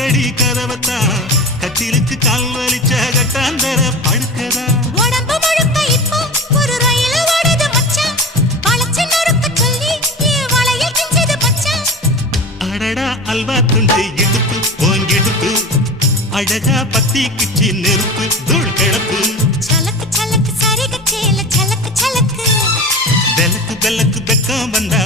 அடிக்கடி கதவத்தா கத்திலுக்கு கால் வலிச்ச கட்டாந்தர படுக்கதா உடம்பு முழுக்க இப்போ ஒரு ரயில் ஓடுது மச்சான் வளைச்சு நொறுக்க சொல்லி வளையில் கிஞ்சது மச்சான் அடடா அல்வா துண்டு இடுப்பு ஓங்கிடுப்பு அழகா பத்தி கிச்சி நெருப்பு தூள் கிளப்பு சலக்கு சலக்கு சரிக சேல சலக்கு சலக்கு பெலக்கு பெலக்கு பெக்கம் வந்த